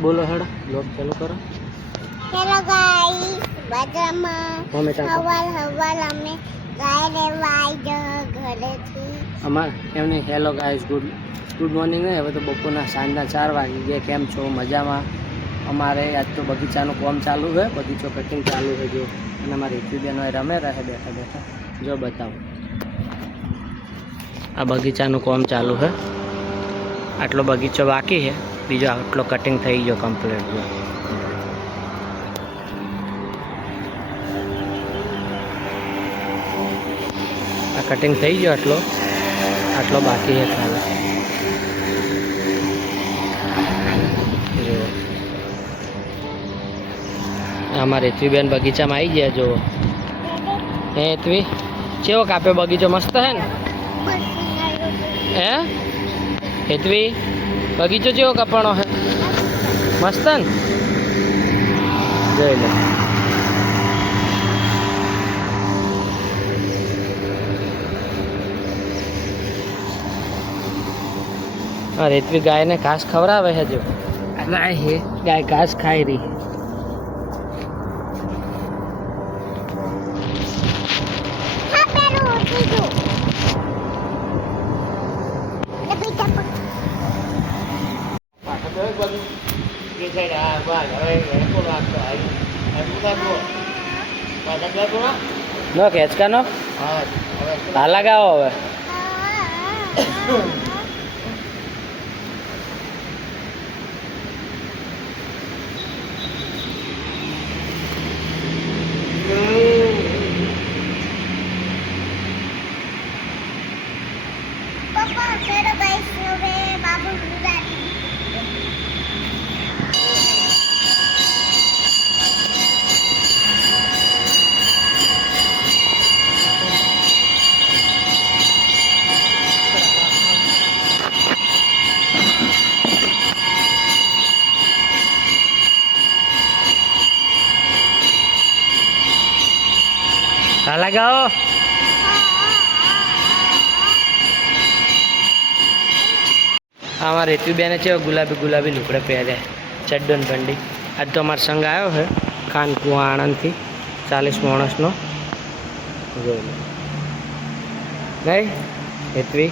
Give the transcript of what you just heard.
बोलो हेड़ा लोग चलो करो। हेलो गाइस बाजाમાં હવાલ હવાલ અમે ગાય લેવા આવી ઘરેથી અમાર એમને હેલો ગાઈસ ગુડ મોર્નિંગ ને હવે તો બપોરના સાંજના 4 વાગી ગયા। કેમ છો? મજામાં? અમારે આજ તો બગીચાનું કામ ચાલુ છે, બગીચો કટિંગ ચાલુ છે જો, અને અમારી બેનો રમે રહે બેઠા બેઠા જો બતાવો આ બગીચાનું કામ ચાલુ છે। આટલો બગીચો બાકી છે, બીજો આટલો કટિંગ થઈ ગયો કમ્પ્લીટ જો। આ કટિંગ થઈ ગયો આટલો બાકી છે ખાલી જો। અમારે હેતવીબેન બગીચામાં આવી ગયા જો। હે હેતવી કેવો કાપ્યો બગીચો? મસ્ત હે ને? હે હેતવી બગીચો કેવો કાપવાનો હે? મસ્ત ને? જોઈ લો और रेतवी गाय ने घास खवरावे है जो गाय है, गाय घास खाई रही है। नो खेच का नो हाँ लगाओ હવે પપ્પા ખેડો ગાઈસ હવે બાબુ ગુડાડી हाँ लगाओ हमारे હેતવીબેને છે गुलाबी गुलाबी લુગડા પહેર્યા ચડ્ડો ને બંડી। આજ તો અમારો સંઘ આવ્યો છે ખાનકુવા આણંદથી 40 માણસનો જોઈ લો। નહીં હેતવી